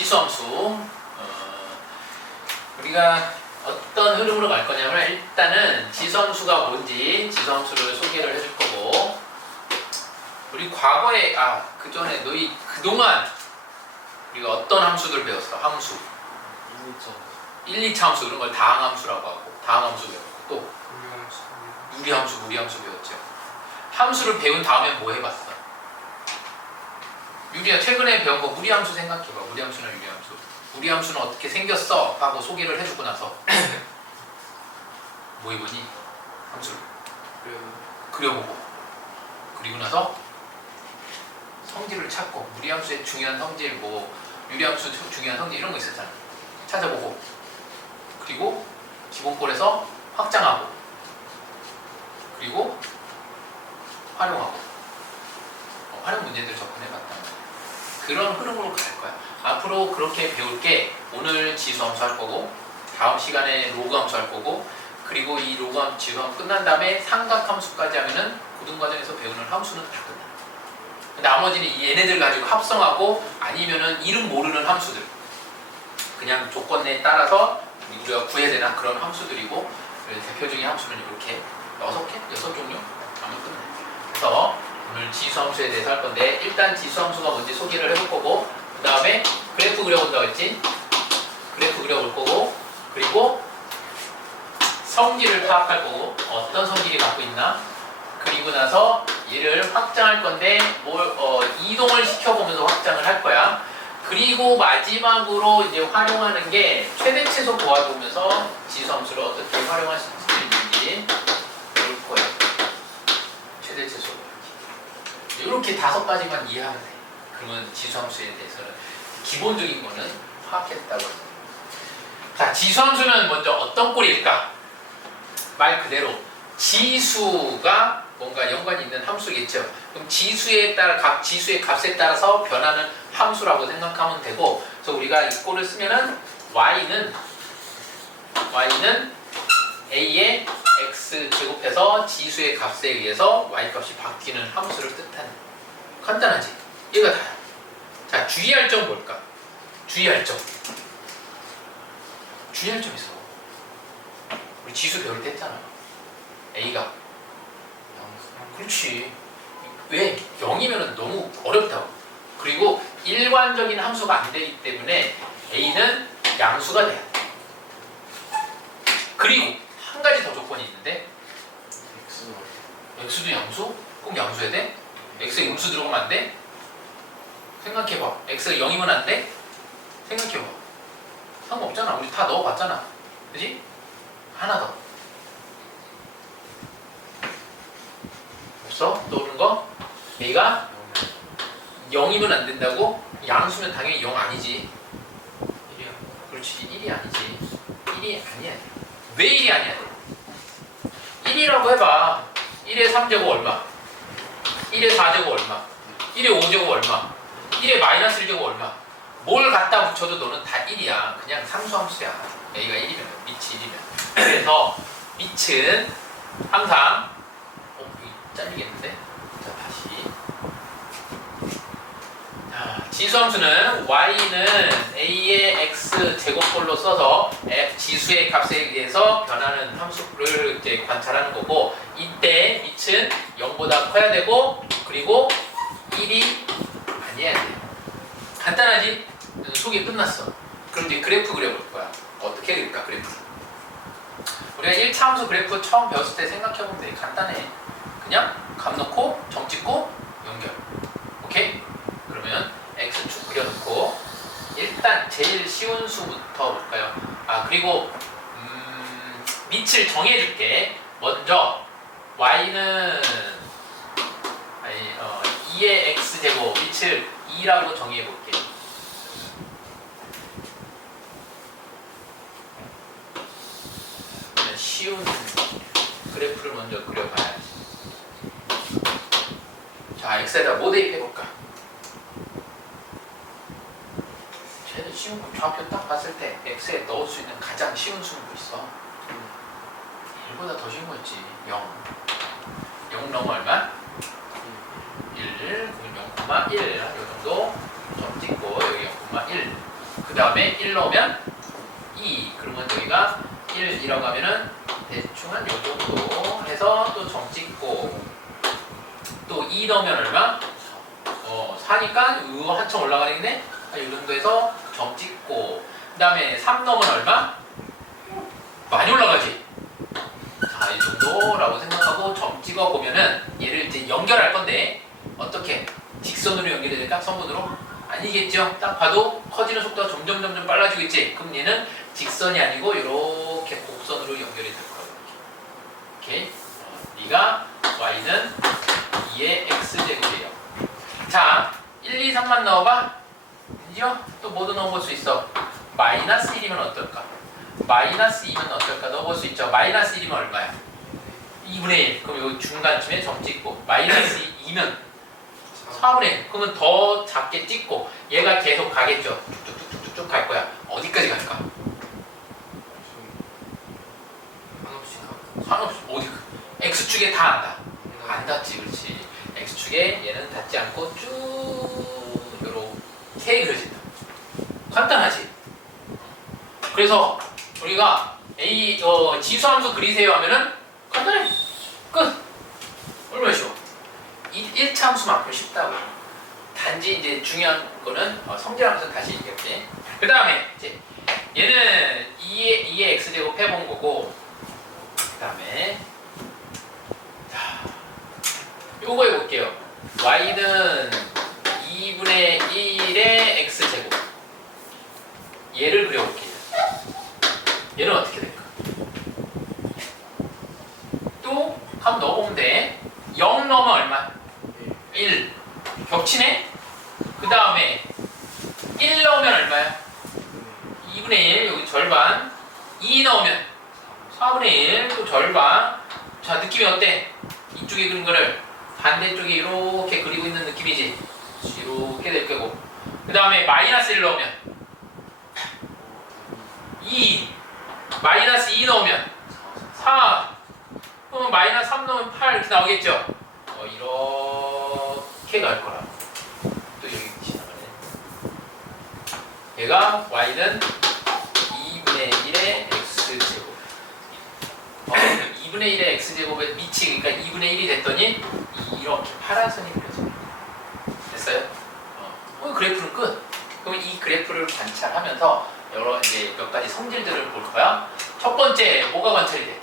지수함수. 우리가 어떤 흐름으로 갈 거냐면 일단은 지수함수가 뭔지 지수함수를 소개를 해줄 거고, 우리 과거에 그 전에 너희 그동안 우리가 어떤 함수들 배웠어? 함수 1, 2차 함수, 이런 걸 다항함수라고 하고, 다항함수 배웠고, 또 유리함수, 무리함수 배웠죠. 함수를 배운 다음에 뭐 해봤어? 유리야, 최근에 배운 거 무리함수 생각해봐. 무리함수나 유리함수. 무리함수는 어떻게 생겼어? 하고 소개를 해주고 나서 뭐 해보니? 함수를 그려보고, 그리고 나서 성질을 찾고, 무리함수의 중요한 성질, 뭐 유리함수 중요한 성질 이런 거 있었잖아. 찾아보고, 그리고 기본꼴에서 확장하고, 그리고 활용하고, 활용 문제들 접근해봤단 말이야. 그런 흐름으로 갈 거야. 앞으로 그렇게 배울 게 오늘 지수함수 할 거고, 다음 시간에 로그함수 할 거고, 그리고 이 로그함, 지수함수 끝난 다음에 삼각함수까지 하면은 고등과정에서 배우는 함수는 다 끝나. 나머지는 얘네들 가지고 합성하고, 아니면은 이름 모르는 함수들, 그냥 조건에 따라서 우리가 구해야 되는 그런 함수들이고, 대표적인 함수는 이렇게 6개? 6종류? 아마 끝내. 그래서 오늘 지수함수에 대해서 할 건데, 일단 지수함수가 뭔지 소개를 해볼 거고, 그 다음에 그래프 그려본다고 했지? 그래프 그려볼 거고, 그리고 성질을 파악할 거고, 어떤 성질이 갖고 있나, 그리고 나서 얘를 확장할 건데 이동을 시켜보면서 확장을 할 거야. 그리고 마지막으로 이제 활용하는 게 최대치수 도와주면서 지수함수를 어떻게 활용할 수 있는지 볼 거야. 최대치수 이렇게 5가지만 이해하면 돼. 그러면 지수함수에 대해서는 기본적인 거는 파악했다고 해요. 자, 지수함수는 먼저 어떤 꼴일까? 말 그대로 지수가 뭔가 연관이 있는 함수겠죠. 그럼 지수에 따라, 각 지수의 값에 따라서 변하는 함수라고 생각하면 되고, 그래서 우리가 이 꼴을 쓰면은 y는 a의 x 제곱해서 지수의 값에 의해서 y 값이 바뀌는 함수를 뜻하는. 간단하지? 얘가 다야. 자, 주의할 점 뭘까? 주의할 점 있어. 우리 지수 배울 때 했잖아. a가 그렇지. 왜? 0이면 너무 어렵다고. 그리고 일관적인 함수가 안 되기 때문에 a는 양수가 돼야 돼. 그리고 한 가지 더 조건이 있는데, x도 양수? 꼭 양수해야 돼? x에 음수 들어가면 안 돼? 생각해봐. x가 0이면 안 돼? 생각해봐. 상관없잖아. 우리 다 넣어봤잖아. 그지? 하나 더. 없어? 떠오르는 거? a가 0이면 안 된다고? 양수면 당연히 0 아니지. 1이야. 그렇지. 1이 아니지. 1이 아니야. 왜 1이 아니야? 1이라고 해봐. 1의 3제곱 얼마? 1의 4제곱 얼마? 1의 5제곱 얼마? 1의 마이너스 1제곱 얼마? 뭘 갖다 붙여도 너는 다 1이야. 그냥 상수함수야. a가 1이면, 밑이 1이면. 그래서 밑은 항상 잘리겠는데? 자, 다시. 지수함수는 y는 a의 x 제곱꼴로 써서 지수의 값에 의해서 변하는 함수를 이제 관찰하는 거고, 이때 밑은 0보다 커야 되고, 그리고 1이 아니어야 돼. 간단하지? 소개 끝났어. 그럼 이제 그래프 그려볼 거야. 어떻게 그릴까, 그래프? 우리가 1차 함수 그래프 처음 배웠을 때 생각해보면 되게 간단해. 그냥 값 넣고 점 찍고 연결. 오케이? 그러면 x축 그려놓고, 일단 제일 쉬운 수부터 볼까요? 그리고 밑을 정해줄게. 먼저 y는 2의 x제곱, 밑을 2라고 정해볼게. 쉬운 그래프를 먼저 그려봐야지. 자, x에다 뭐 대입해볼까? 제일 쉬운 거, 좌표 딱 봤을 때 x에 넣을 수 있는 가장 쉬운 수는 뭐 있어? 1보다 더 쉬운 거 있지. 0 넘어 얼마? 1, 그럼 0,1 이 정도 점 찍고, 여기 0,1 그 다음에 1 넣으면 2. 그러면 여기가 1이라고 하면은 대충 한 요 정도 해서 또 점 찍고 또 2 넣으면 얼마? 4니까 요 한참 올라가겠네? 요 정도 해서 점 찍고 그 다음에 3 넣으면 얼마? 많이 올라가지? 자, 이 정도라고 생각하고 점 찍어 보면은 얘를 이제 연결할 건데 어떻게? 직선으로 연결이 될까? 선분으로? 아니겠죠? 딱 봐도 커지는 속도가 점점 빨라지고 있지? 그럼 얘는 직선이 아니고 이렇게 곡선으로 연결이 될 거예요. 오케이? 네가 y는 2의 x제곱이에요. 자, 1, 2, 3만 넣어봐. 그죠? 또 뭐도 넣어볼 수 있어. 마이너스 1이면 어떨까? 마이너스 2면 어떨까? 넣어볼 수 있죠. 마이너스 1이면 얼마야? 2분의 1. 그럼 여기 중간쯤에 점 찍고 마이너스 2면 4분의 1. 그러면 더 작게 찍고 얘가 계속 가겠죠. 쭉쭉쭉쭉 갈 거야. 어디까지 갈까? 상관없이 어디? x축에 다 안다. 안 닿지, 그렇지. x축에 얘는 닿지 않고 쭉 이렇게 그려진다. 간단하지? 그래서 우리가 지수함수 그리세요 하면은 간단해. 끝. 얼마나 쉬워. 1차 함수만큼 쉽다고. 단지 이제 중요한 거는 성질함수는 다시 얘기할게. 그 다음에 이제 얘는 2의 x제곱 해본 거고 그 다음에 요거 해볼게요. y는 2분의 1의 x제곱. 얘를 그려볼게요. 얘는 어떻게 될까? 또 한번 넣어보면 돼. 0 넣으면 얼마? 1. 겹치네? 그 다음에 1 넣으면 얼마야? 2분의 1. 여기 절반. 2 넣으면 4분의 1. 또 절반. 자, 느낌이 어때? 이쪽에 그린 거를 반대쪽에 이렇게 그리고 있는 느낌이지? 이렇게 될 거고. 그 다음에 마이너스 1 넣으면 2. 마이너스 2 넣으면 4. 그러면 마이너스 3 넣으면 8 이렇게 나오겠죠? 이렇게 갈 거라. 또 여기 지나가네. 얘가 y는 2분의 1의 x제곱. 2분의 1의 x제곱에 미치, 그러니까 2분의 1이 됐더니 이렇게 파란 선이 그려져. 됐어요? 그래프는 끝. 그럼 이 그래프를 관찰하면서 여러 이제 몇 가지 성질들을 볼 거야. 첫 번째 뭐가 관찰이 돼?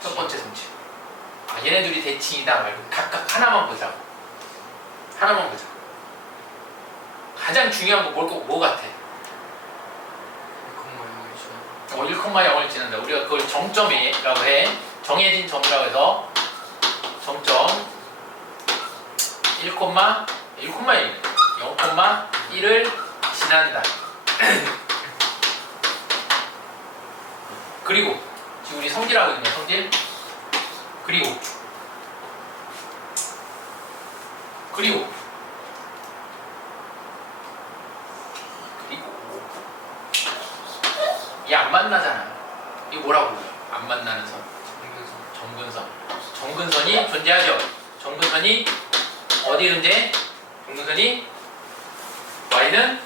첫 번째 성질. 얘네들이 대칭이다 말고 각각 하나만 보자고. 하나만 보자. 가장 중요한 거 뭐 같아? 1,0을 지난다. 우리가 그걸 정점이라고 해. 정해진 점이라고 해서 정점 0,1을 지난다. 그리고 지금 우리 성질하고 있네. 성질. 그리고 얘 안 만나잖아. 이거 뭐라고 불러요? 안 만나는 선. 정근선. 정근선이 존재하죠. 정근선이 어디 존재해? 정근선이 y는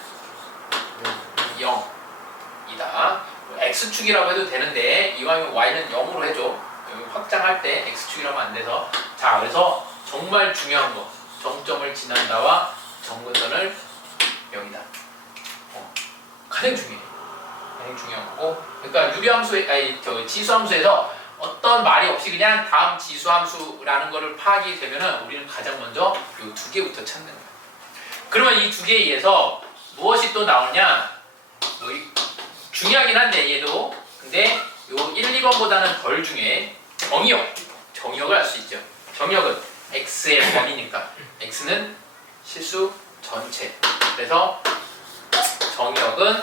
0이다. x축이라고 해도 되는데 이왕이면 y는 0으로 해줘. 여기 확장할 때 x축이라면 안 돼서. 자, 그래서 정말 중요한 거. 정점을 지난다와 정근선을 0이다. 가장 중요해. 가장 중요한 거고. 그러니까 지수함수에서 어떤 말이 없이 그냥 다음 지수함수라는 거를 파악이 되면은 우리는 가장 먼저 이 두 개부터 찾는 거야. 그러면 이 두 개에 의해서 무엇이 또 나오냐? 중요하긴 한데 얘도. 근데 요 1, 2번보다는 덜 중요해. 정의역을 알 수 있죠. 정의역은 x의 범위니까 x는 실수 전체. 그래서 정의역은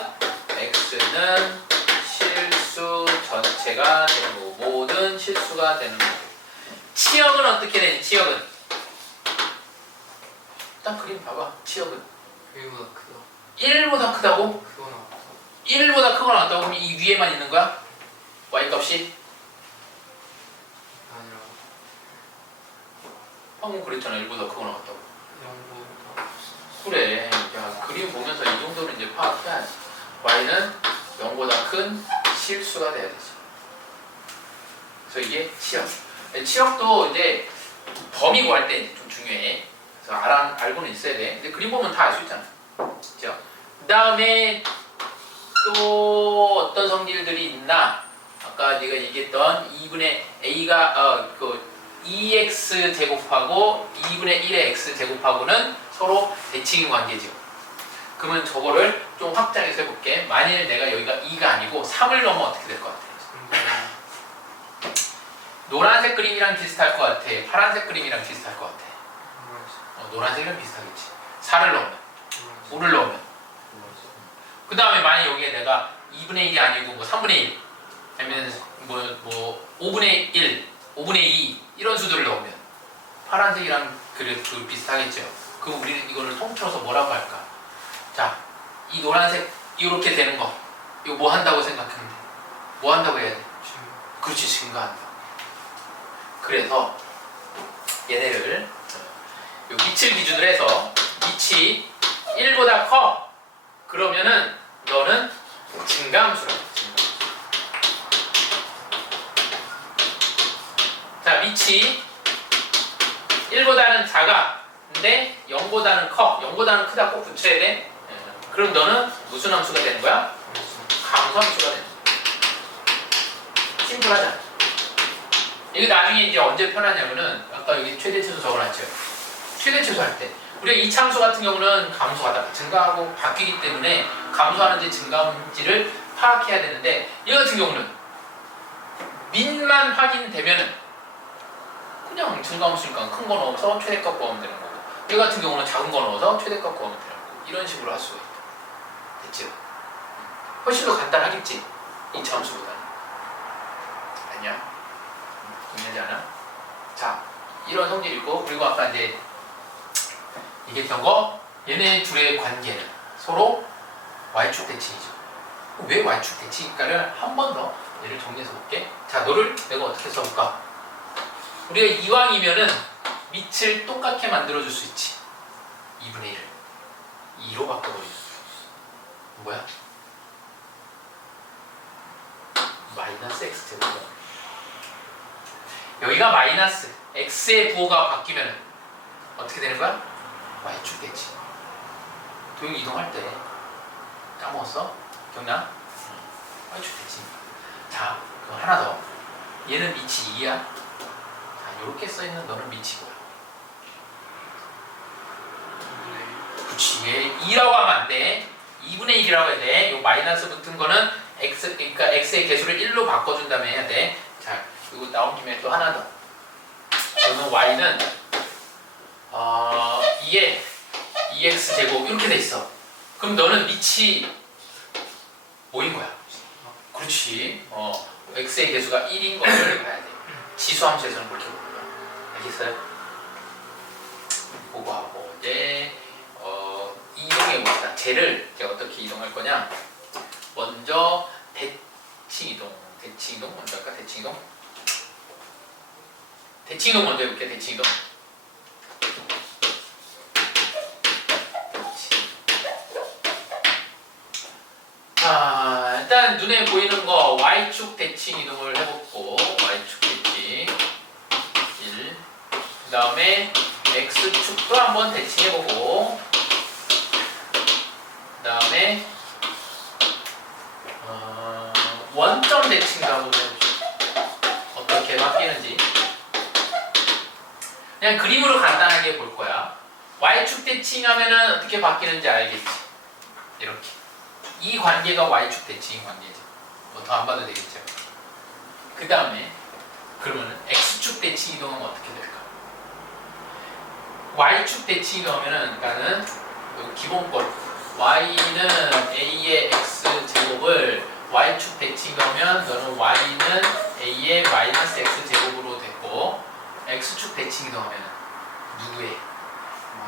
x는 실수 전체가 되는 거고 모든 실수가 되는 거고. 치역은 어떻게 되니? 치역은 딱 그림 봐봐. 치역은 1보다 크다. 1보다 크다고? 크거나 같다. 1보다 크거나 같다고? 그럼 이 위에만 있는 거야? y값이? 아니라 방금 그랬잖아. 1보다 크거나 같다고. 0보다. 그래. 야, 그림 보면서 이 정도는 이제 파악해야지. y는 0보다 큰 실수가 돼야 되죠. 그래서 이게 치역. 치역도 이제 범위 구할 때 좀 중요해. 그래서 알고는 있어야 돼. 근데 그림 보면 다 알 수 있잖아. 그죠? 그 다음에 또 어떤 성질들이 있나? 아까 네가 얘기했던 2분의 a가 그 2x 제곱하고 2분의 1의 x 제곱하고는 서로 대칭인 관계죠. 그러면 저거를 좀 확장해서 해볼게. 만일 내가 여기가 2가 아니고 3을 넣으면 어떻게 될 것 같아? 노란색 그림이랑 비슷할 것 같아? 파란색 그림이랑 비슷할 것 같아? 노란색이랑 비슷하겠지. 4를 넣으면 5를 넣으면 그 다음에 만약 여기에 내가 2분의 1이 아니고 뭐 3분의 1 아니면 뭐 5분의 1, 5분의 2 이런 수들을 넣으면 파란색이랑 그 비슷하겠죠. 그럼 우리는 이거를 통틀어서 뭐라고 할까? 자, 이 노란색 이렇게 되는 거 이거 뭐 한다고 생각했는데 뭐 한다고 해야 돼? 그렇지, 증가한다. 그래서 얘네를 요 밑을 기준으로 해서 밑이 1보다 커 그러면은 너는 증가함수라고. 자, 밑이 1보다는 작아 근데 0보다는 커. 0보다는 크다 꼭 붙여야 돼. 그럼 너는 무슨 함수가 되는 거야? 감소함수가 되는 거야. 심플하잖아. 이거 나중에 이제 언제 편하냐면은 아까 여기 최대치수 적어놨죠. 최대치수 할 때 우리가 이차함수 같은 경우는 감소하다가 증가하고 바뀌기 때문에 감소하는지 증가하는지를 파악해야 되는데 이 같은 경우는 민만 확인되면은 그냥 증가함수니까 큰 거 넣어서 최대값 구하면 되는 거고 이 같은 경우는 작은 거 넣어서 최대값 구하면 되는 거고 이런 식으로 할 수가 있다. 됐죠? 훨씬 더 간단하겠지? 이차함수보다는. 아니야? 중요하지 않아? 자, 이런 성질이 있고 그리고 아까 이제 얘기했던 거 얘네 둘의 관계는 서로 y축 대칭이죠. 왜 y축 대칭일까를 한 번 더 얘를 정리해서 볼게. 자, 너를 내가 어떻게 써볼까? 우리가 이왕이면은 밑을 똑같게 만들어줄 수 있지. 2분의 1을 2로 바꿔버릴 수 있어. 뭐야? 마이너스 x 제곱. 여기가 마이너스 x의 부호가 바뀌면 어떻게 되는 거야? y축 대칭. 도형 이동할 때 까먹었어? 기억나? y축 대칭. 자, 그럼 하나 더. 얘는 밑이 2야. 자, 요렇게 써있는 너는 밑이 뭐야? 그렇지. 얘 2라고 하면 안 돼. 2분의 1이라고 해야 돼. 요 마이너스 붙은 거는 x, 그러니까 x의 개수를 1로 바꿔준 다음에 해야 돼. 자, 이거 나온 김에 또 하나 더. 그러면 y는 2에 2x 제곱 이렇게 돼 있어. 그럼 너는 밑이 뭐인 거야? 그렇지. x의 개수가 1인 거를 봐야 돼. 지수함수에서는 그렇게 보는 거야. 알겠어요? 그거 하고 이제 이동해 봅시다. 쟤를 이제 어떻게 이동할 거냐? 먼저 대칭 이동 먼저 할까? 대칭 이동 먼저 해볼게. 대칭 이동. 자, 일단 눈에 보이는 거 y축 대칭 이동을 해보고 y축 대칭 1. 그 다음에 x축도 한번 대칭해보고 그 다음에 원점 대칭도 한번 해보죠. 어떻게 바뀌는지 그냥 그림으로 간단하게 볼 거야. y축 대칭하면은 어떻게 바뀌는지 알겠지? 이렇게 이 관계가 y축 대칭 관계죠. 뭐 더 안 봐도 되겠죠. 그 다음에 그러면은 x축 대칭 이동하면 어떻게 될까? y축 대칭 이동하면은 그러니까는 기본권 y는 a의 x 제곱을 y축 대칭 이동하면 너는 y는 a의 마이너스 x 제곱으로 됐고 x축 대칭 이동하면 누구의?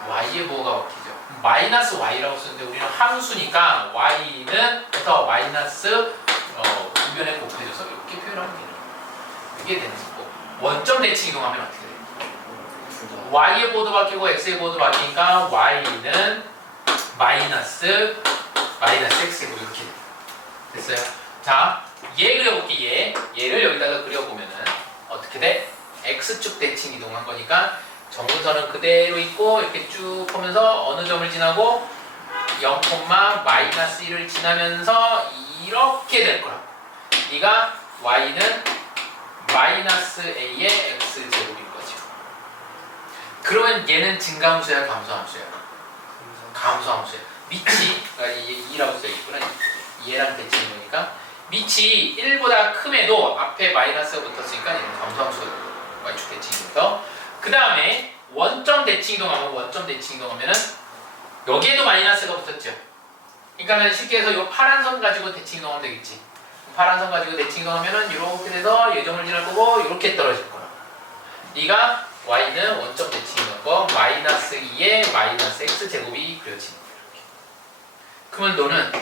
y의 부호가 바뀌죠. 마이너스 y라고 쓰는데 우리는 함수니까 y는 부터 마이너스 우변에 곱해줘서 이렇게 표현하면 되는 거예요. 이게 되는 거고 원점 대칭 이동하면 어떻게 돼요? y의 부호도 바뀌고 x의 부호도 바뀌니까 y는 마이너스 x고 이렇게 됐어요. 자, 얘 그려볼게. 얘를 여기다가 그려보면은 어떻게 돼? x축 대칭 이동한 거니까 정근선은 그대로 있고 이렇게 쭉 보면서 어느 점을 지나고 0, 마이너스 1을 지나면서 이렇게 될 거라. 네가 y는 마이너스 a의 x제곱인 거죠. 그러면 얘는 증가함수야 감소함수야? 감소함수야. 밑이 2라고 써있구나. 얘랑 대칭인 거니까 밑이 1보다 큼에도 앞에 마이너스가 붙었으니까 얘는 감소함수 y축 대칭이면서 그 다음에 원점 대칭 이동하면은 여기에도 마이너스가 붙었죠. 그러니까는 쉽게 해서 이 파란 선 가지고 대칭 이동하면 되겠지. 파란 선 가지고 대칭 이동하면은 이렇게 돼서 예점을 지날 거고 이렇게 떨어질 거야. 네가 y는 원점 대칭 이동한 거 마이너스 2의 마이너스 x 제곱이 그려지는 거야. 그러면 너는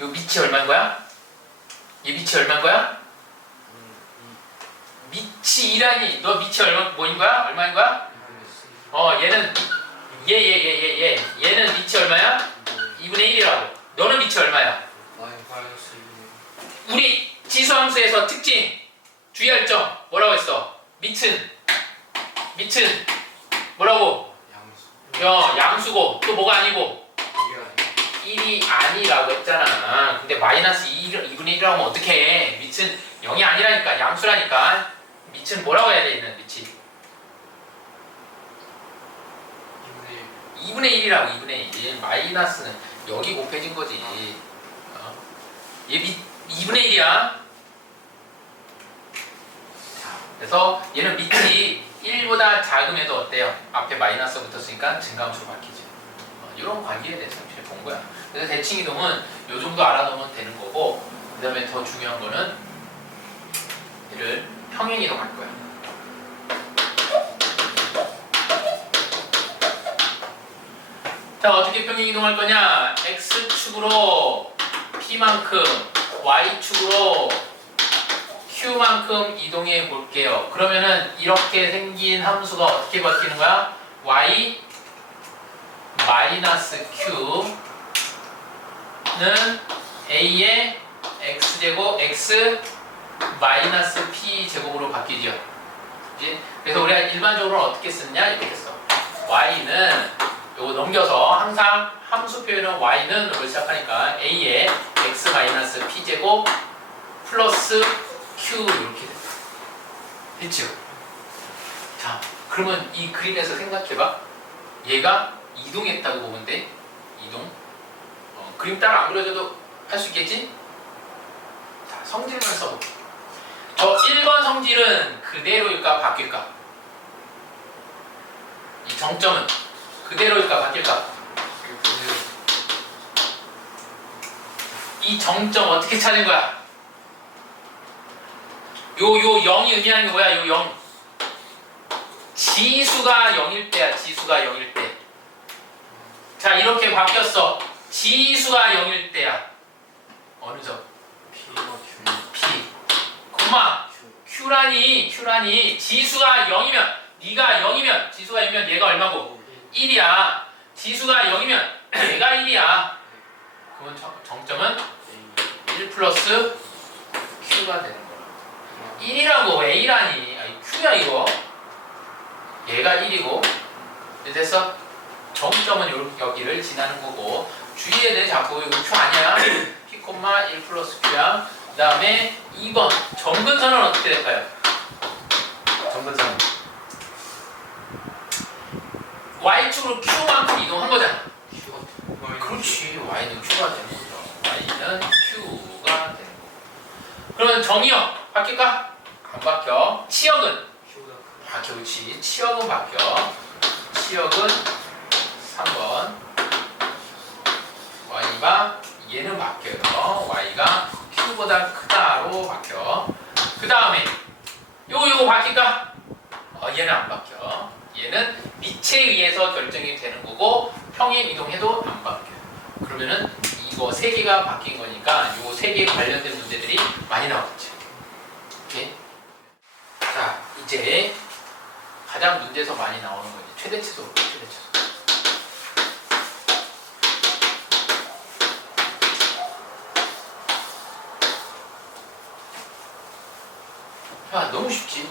이 밑이 얼마인 거야? 이 밑이 얼마인 거야? 밑이 2라니 너 밑이 뭐인 거야? 얼마인 거야? 얘는 얘는 밑이 얼마야? 2분의 1이라고. 너는 밑이 얼마야? 우리 지수함수에서 특징 주의할 점 뭐라고 했어? 밑은 뭐라고? 양수고 또 뭐가 아니고? 1이 아니라고 했잖아. 근데 마이너스 2분의 1이라고 하면 어떡해? 밑은 0이 아니라니까 양수라니까. 밑은 뭐라고 해야 되는 밑이? 2분의 1이라고 2분의 1. 마이너스는 여기 곱해진 거지. 얘 2분의 1이야. 그래서 얘는 밑이 1보다 작음에도 어때요? 앞에 마이너스 붙었으니까 증가함수로 바뀌죠. 이런 관계에 대해서 본 거야. 그래서 대칭 이동은 요 정도 알아놓으면 되는 거고, 그 다음에 더 중요한 거는 얘를 평행 이동할 거야. 자, 어떻게 평행 이동할 거냐? x축으로 p만큼, y축으로 q만큼 이동해 볼게요. 그러면은 이렇게 생긴 함수가 어떻게 바뀌는 거야? y 마이너스 q는 a의 x제곱 x 마이너스 p 제곱으로 바뀌죠. 그래서 우리가 일반적으로 어떻게 쓰느냐 이렇게 써. y는 요거 넘겨서 항상 함수 표현은 y는으로 시작하니까 a의 x 마이너스 p 제곱 플러스 q 이렇게 됐다. 됐죠? 자, 그러면 이 그림에서 생각해봐. 얘가 이동했다고 보면 돼. 이동. 그림 따라 안 그려줘도 할 수 있겠지? 자, 성질만 써볼게. 저 1번 성질은 그대로일까 바뀔까? 이 정점은 그대로일까 바뀔까? 이 정점 어떻게 찾는 거야? 요 0이 의미하는 게 뭐야? 요 0 지수가 0일 때야. 지수가 0일 때. 자, 이렇게 바뀌었어. 지수가 0일 때야. 어느 점? P. 콤마 Q라니 지수가 0이면 네가 0이면 지수가 0이면 얘가 얼마고? 1이야. 지수가 0이면 얘가 1이야. 그러면 정점은 1 플러스 Q가 되는 거야. 1이라고 A라니. 아니 Q야 이거. 얘가 1이고. 됐어? 정점은 여기를 지나는 거고 주의해야 돼. 자꾸 이거 Q 아니야. P, 1 플러스 Q야. 그 다음에 2번 점근선은 어떻게 될까요? 점근선은 Y축으로 Q만큼 이동한 거잖아. 그렇지. Y는 Q가 되는 거죠. Y는 Q가 되는 거고. 그러면 정의역 바뀔까? 안 바뀌어. 치역은? 바뀌어. 그렇지. 치역은 바뀌어. 치역은 3번 Y가 얘는 바뀌어요. Y가 Q보다 크다로 바뀌어. 그 다음에 요거 바뀔까? 얘는 안 바뀌어. 얘는 밑에 의해서 결정이 되는 거고 평행 이동해도 안 바뀌어요. 그러면은 이거 3개가 바뀐 거니까 요 3개 관련된 문제들이 많이 나오겠죠. 오케이? 자, 이제 가장 문제에서 많이 나오는 거지. 최대치수. 야, 너무 쉽지.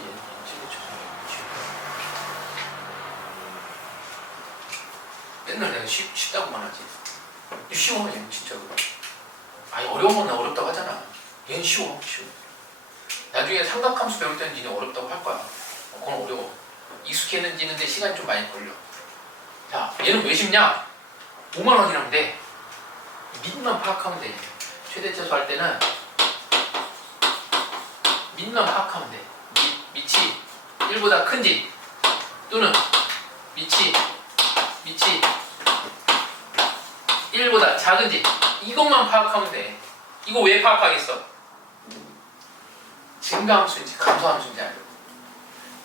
맨날 내가 쉽다고만 하지. 쉬워, 얘는 진짜로. 아니, 어려운 건 어렵다고 하잖아. 얘는 쉬워. 나중에 삼각함수 배울 때는 니네 어렵다고 할 거야. 그건 어려워. 익숙해지는데 시간이 좀 많이 걸려. 자, 얘는 왜 쉽냐? 5만 원이라면 돼. 밑만 파악하면 돼. 최대차수 할 때는 밑만 파악하면 돼. 밑이 1보다 큰지 또는 밑이 1보다 작은지 이것만 파악하면 돼. 이거 왜 파악하겠어? 증가함수인지 감소함수인지 알고.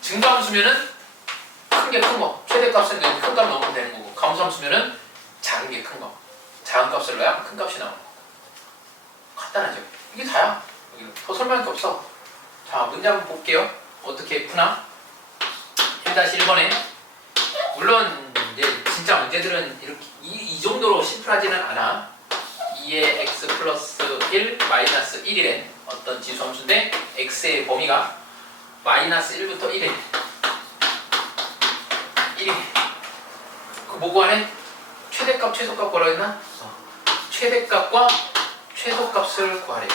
증가함수면은 큰 게 큰 거, 최대값은 큰 값 넣으면 되는 거고, 감소함수면은 작은 게 큰 거, 작은 값을 넣어야 큰 값이 나오는 거. 간단하죠? 이게 다야. 더 설명할 게 없어. 자, 문제 한번 볼게요. 어떻게 푸나? 1-1번에 물론 이제 진짜 문제들은 이렇게 이 정도로 심플하지는 않아. 2의 x 플러스 1 마이너스 1이래. 어떤 지수함수인데 x의 범위가 마이너스 1부터 1에 1이 그 뭐 구하래? 최대값 최소값 뭐라 했나? 최대값과 최소값을 구하래.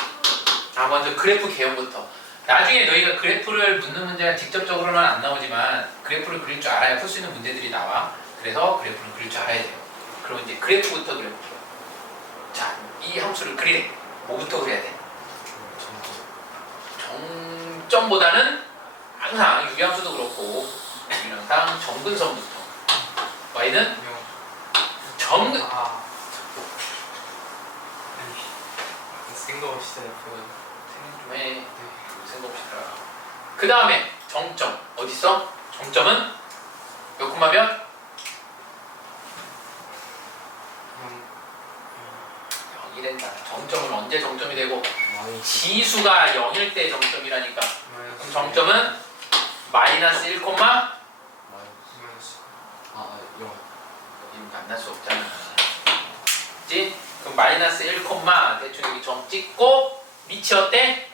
아, 먼저 그래프 개형부터. 나중에 너희가 그래프를 묻는 문제가 직접적으로는 안 나오지만 그래프를 그릴 줄 알아야 풀 수 있는 문제들이 나와. 그래서 그래프를 그릴 줄 알아야 돼요. 그럼 이제 그래프부터 그래프. 자, 이 함수를 그리래. 뭐부터 그려야 돼? 정점보다는 항상 유리함수도 그렇고 항상 정근선부터. y는 정근. 생각 없이 표현. 좀 해. 생각 없이 들어가. 그 다음에 정점. 어딨어? 정점은 몇 콤마 몇? 0이 된다. 정점은 언제 정점이 되고? 지수가 0일 때 정점이라니까. 그럼 정점은 마이너스 1 콤마? 여기 만날 수 없잖아. 그치? 그럼 마이너스 1 콤마 대충 여기 점 찍고 밑이 어때?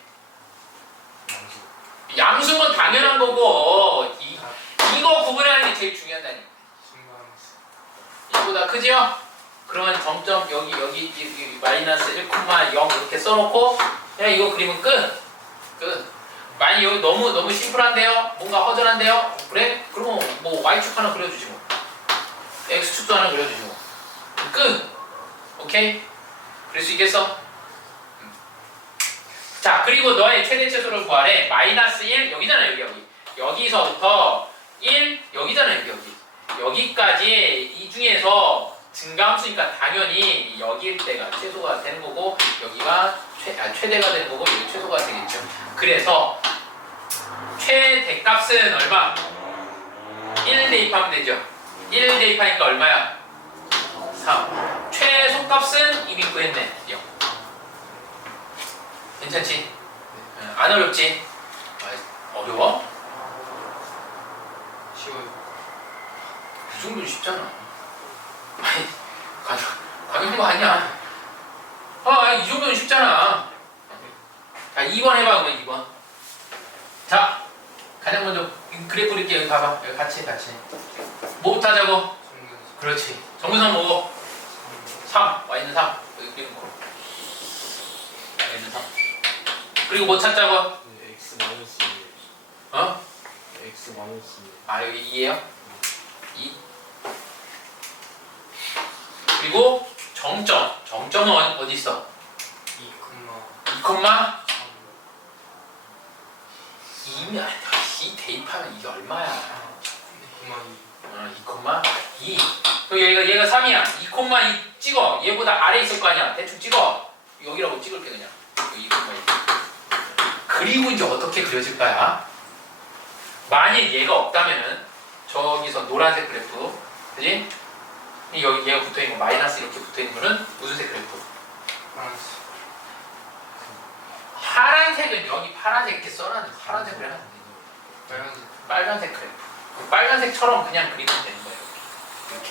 양수는 당연한 거고 이거 구분하는 게 제일 중요하다니. 이거보다 크지요? 그러면 점점 여기 마이너스 1, 0 이렇게 써놓고 그냥 이거 그리면 끝. 만약 여기 너무 심플한데요? 뭔가 허전한데요? 그래? 그러면 뭐 y축 하나 그려주지 뭐. x축도 하나 그려주지 뭐. 끝. 오케이? 그럴 수 있겠어? 자, 그리고 너의 최대치수를 구하래. 마이너스 1 여기잖아. 여기 여기서부터 1 여기잖아. 여기까지 이 중에서 증가함수니까 당연히 여기일 때가 최소가 되는 거고 여기가 최대가 되는 거고 여기 최소가 되겠죠. 그래서 최대값은 얼마? 1 대입하면 되죠. 1 대입하니까 얼마야? 3. 최소값은 이미 구했네. 0. 괜찮지? 안 어렵지? 어려워? 쉬워요. 그 정도는 쉽잖아. 아니, 가능한 거 아니야. 이 정도는 쉽잖아. 자, 2번 해봐, 그러면 2번. 자, 가장 먼저 그래프 그릴게. 여기 봐봐. 여기 같이. 뭐부터 하자고? 그렇지. 정근선 뭐고? 3. y는 3. 여기 그리는 거. y는 3. 그리고 뭐 찾자고? x 마이너스 2. 어? x 마이너스 2. 아, 여기 2에요? 2. 그리고 정점은 어디 있어? 2, 2면 이 대입하면 이게 얼마야? 2, 2. 그럼 얘가 3이야. 2, 2 찍어. 얘보다 아래 있을 거 아니야. 대충 찍어. 여기라고 찍을게 그냥. 2, 2. 그리고 이제 어떻게 그려질 거야? 만약 얘가 없다면은 저기서 노란색 그래프, 그지? 여기 얘가 붙어 있는 거 마이너스 이렇게 붙어 있는 거는 무슨 색 그래프? 파란색은 여기 파란색 이렇게 써놨는 파란색으로 해놨는데 빨간색 그래프. 그 빨간색처럼 그냥 그리면 되는 거예요. 이렇게.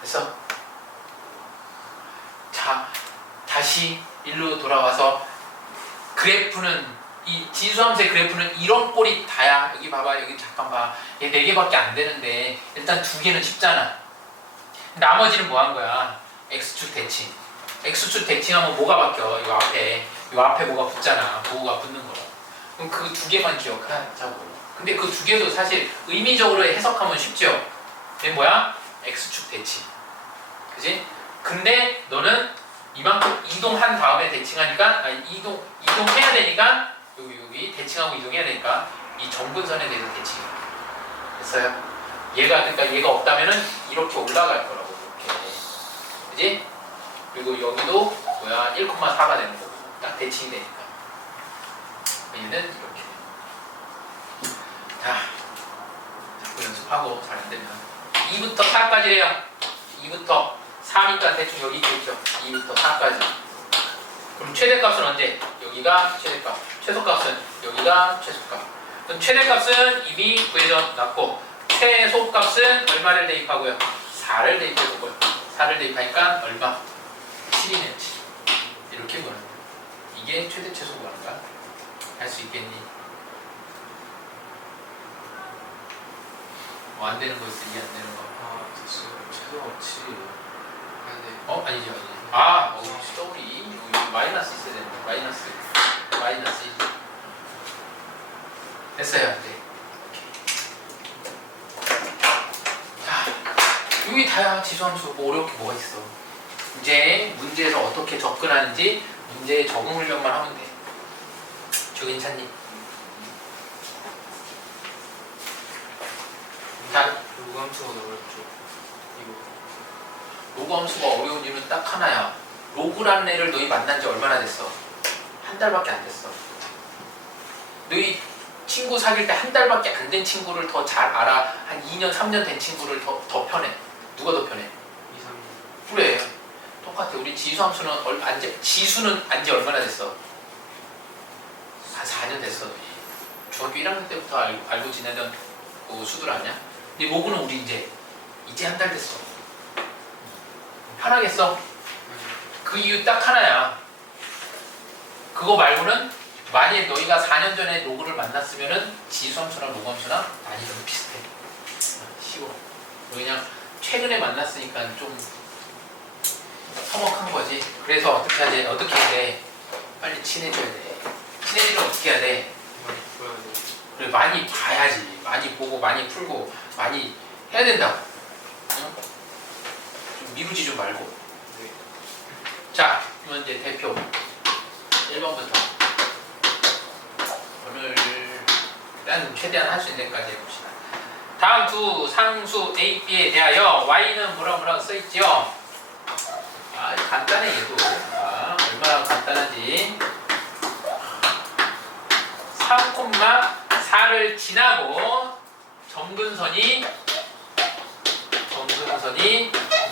됐어? 자, 다시 일로 돌아와서 그래프는 이 지수함수의 그래프는 이런 꼴이 다야. 여기 봐봐. 여기 잠깐 봐. 얘 4개밖에 안 되는데 일단 2개는 쉽잖아. 나머지는 뭐 한 거야? x축 대칭. x축 대칭하면 뭐가 바뀌어? 요 앞에 뭐가 붙잖아. 부호가 붙는 거라. 그럼 그 2개만 기억하자고. 근데 그 2개도 사실 의미적으로 해석하면 쉽죠? 얘 뭐야? x축 대칭. 그지? 근데 너는 이만큼 이동한 다음에 대칭하니까 이동해야 되니까 여기 대칭하고 이동해야 되니까 이 정근선에 대해서 대칭이 됐어요? 그러니까 얘가 없다면은 이렇게 올라갈 거라고 이렇게. 그지? 그리고 여기도 뭐야 1,4가 되는 거고 딱 대칭이 되니까 얘는 이렇게. 자, 자꾸 연습하고 잘 안되면 2부터 4까지래요. 2부터 4니까 대충 여기 있겠죠. 2부터 4까지. 그럼 최대값은 언제? 여기가 최대값. 최소값은 여기가 최소값. 그럼 최대값은 이미 구해져 놨고 최소값은 얼마를 대입하고요? 4를 대입해보고요. 4를 대입하니까 얼마? 7이네요. 7. 이렇게 구하는 거예요. 이게 최대 최소 구하는가? 할 수 있겠니? 뭐 안 되는 거 있어? 이해 안 되는 거? 됐어요. 최소가 7이에요. 아니죠. 쏘리. 여기 마이너스 있어야 되는데. 마이너스 1. 됐어요. 네. 자, 여기 다야. 지수함수. 뭐 어려울 게 뭐가 있어. 이제 문제에서 어떻게 접근하는지 문제에 적응 훈련만 하면 돼. 저 괜찮니? 자, 로그함수가 어렵죠. 이거 로그 함수가 어려운 이유는 딱 하나야. 로그라는 애를 너희 만난 지 얼마나 됐어? 한 달밖에 안 됐어. 너희 친구 사귈 때 한 달밖에 안 된 친구를 더 잘 알아? 한 2년, 3년 된 친구를 더 편해? 누가 더 편해? 2, 3년. 그래. 똑같아. 우리 지수함수는 지수는 안지 얼마나 됐어? 한 4년 됐어. 중학교 1학년 때부터 알고 지내던 그 수들 아니야? 근데 로그는 우리 이제 한 달 됐어. 편하겠어? 그 이유 딱 하나야. 그거 말고는 만약 너희가 4년 전에 로그를 만났으면은 지수함수나 로그함수나 난이도는 비슷해. 쉬워. 그냥 최근에 만났으니까 좀 서먹한 거지. 그래서 어떻게 하지? 어떻게 해야 돼? 빨리 친해져야 돼. 친해지면 어떻게 해야 돼? 많이 보여야 돼요. 그래, 많이 봐야지. 많이 보고 많이 풀고 많이 해야 된다고. 응? 좀 미루지 좀 말고. 네. 자, 그러면 이제 대표 1번부터 오늘 일단 최대한 할 수 있는 데까지 해봅시다. 다음 두 상수 A, B에 대하여 Y는 뭐라고 써있죠? 간단해 얘도. 얼마나 간단한지. 3,4를 지나고 점근선이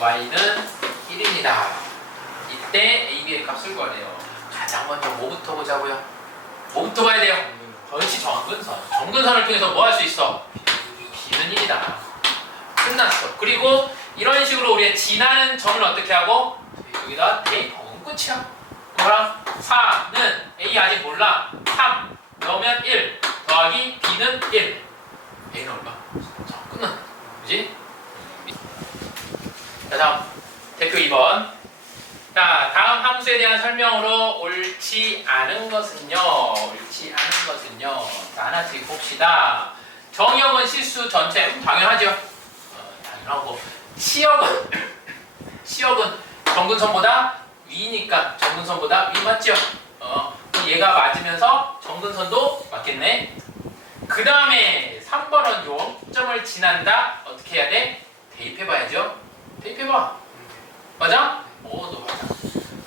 Y는 1입니다. 이때 A, B의 값을 구하래요. 가장 먼저 뭐부터 보자고요? 뭐부터 봐야 돼요? 전시 정근선. 정근선을 통해서 뭐 할 수 있어? B는 1이다. 끝났어. 그리고 이런 식으로 우리가 지나는 점을 어떻게 하고? 여기다 대입하면 끝이야. 뭐랑? 4는 A 아직 몰라. 3 넣으면 1 더하기 B는 1. A는 얼마? 자, 끝났네. 그지? 자, 다음 대표 2번. 자, 다음 함수에 대한 설명으로 옳지 않은 것은요. 자, 하나씩 봅시다. 정의역은 실수 전체. 당연하죠. 당연하고. 시역은 정근선보다 위니까 정근선보다 위 맞죠? 얘가 맞으면서 정근선도 맞겠네. 그 다음에 3번은 요점을 지난다. 어떻게 해야 돼? 대입해봐야죠. 대입해봐. 맞아? 너 맞아.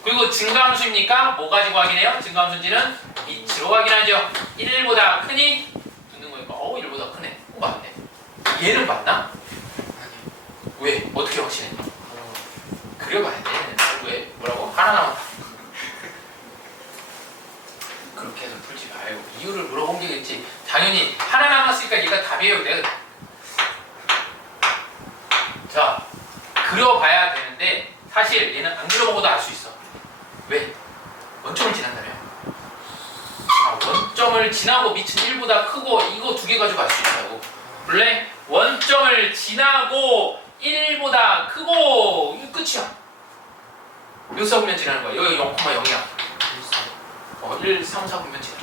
그리고 증가함수입니까? 뭐 가지고 확인해요? 증가함수인지는 밑으로 확인하죠. 1보다 크니? 붙는 거니까 1보다 크네. 맞네. 얘는 맞나? 아니요. 왜? 어떻게 확신해? 그려봐야 돼. 왜? 뭐라고? 하나 남았다. 그렇게 해서 풀지 말고 이유를 물어본 게겠지. 당연히 하나 남았으니까 얘가 답이에요. 내가 자 그려봐야 되는데 사실 얘는 안 그려보고도 알 수 있어. 왜? 원점을 지난다며. 자, 원점을 원점을 지나고 밑은 1보다 크고 이거 두 개 가지고 갈 수 있다고. 원래 원점을 지나고 1보다 크고 이거 끝이야. 몇 사분면 지나는 거야? 여기 0,0이야. 1, 3, 4분면 지나.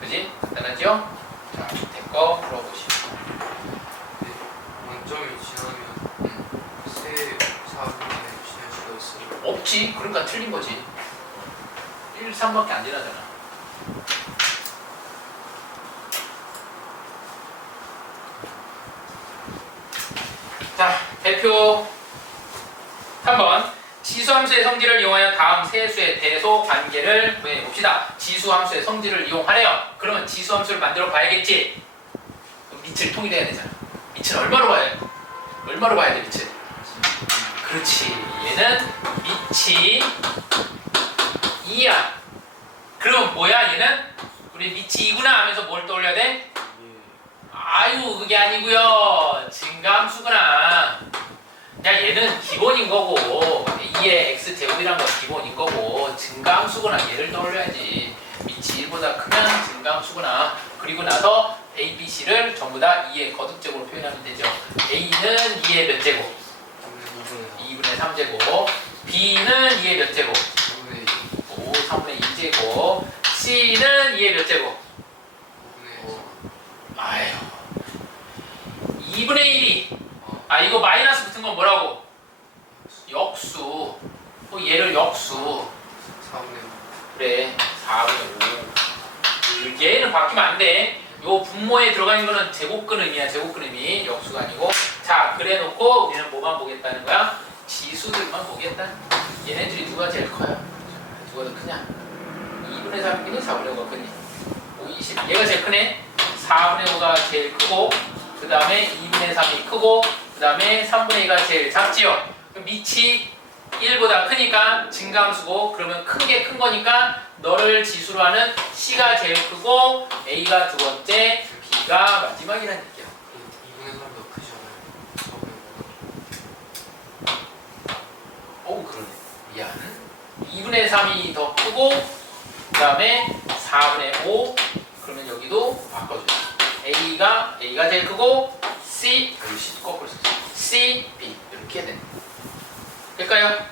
그지? 간단하죠? 자, 밑에 거 풀어보시죠. 원점이 지나면 세 4분의 지날 수가 있어요. 없지. 그러니까 틀린 거지. 1, 3밖에 안 지나잖아. 자, 대표 3번. 지수함수의 성질을 이용하여 다음 세 수의 대소 관계를 구해 봅시다. 지수함수의 성질을 이용하래요. 그러면 지수함수를 만들어 봐야겠지. 그럼 밑을 통일해야 되잖아. 밑은 얼마로 봐야 돼? 얼마로 봐야 돼, 밑은? 그렇지. 얘는 밑이 2야. 그럼 뭐야, 얘는? 우리 밑이 2구나 하면서 뭘 떠올려야 돼? 아유, 그게 아니고요. 증가함수구나. 야, 얘는 기본인 거고 2의 x제곱이란 건 기본인 거고 증가함수구나. 얘를 떠올려야지. 밑이 1보다 크면 증가함수구나. 그리고 나서 a, b, c를 전부 다 2의 거듭제곱으로 표현하면 되죠. a는 2의 몇 제곱? 2분의 3제곱. b는 2의 몇 제곱? 5, 3분의 2제곱. c는 2의 몇 제곱? 아유, 2분의 1이 이거 마이너스 붙은 건 뭐라고? 역수. 얘를 역수. 4분의 그래, 4분의 5. 얘는 바뀌면 안 돼. 요 분모에 들어가 있는 거는 제곱근음이야. 제곱근음이 역수가 아니고. 자, 그래 놓고 우리는 뭐만 보겠다는 거야? 지수들만 보겠다. 얘네들이 누가 제일 커요? 누가 더 크냐? 2분의 3이 크니? 4분의 5가 크니? 5, 20. 얘가 제일 크네? 4분의 5가 제일 크고 그 다음에 2분의 3이 크고 그 다음에 3분의 2가 제일 작지요. 그럼 밑이 1보다 크니까 증가함수고 그러면 크게 큰 거니까 너를 지수로 하는 C가 제일 크고 A가 두 번째, B가 마지막이라는 얘기야. 2분의 3이 더 크지 않아요? 4분의 5가. 오, 그러네. 미안. 2분의 3이 더 크고 그 다음에 4분의 5. 그러면 여기도 바꿔줘. A가 제일 크고 C, C 거꾸로 C, B 이렇게 해야 돼. 될까요?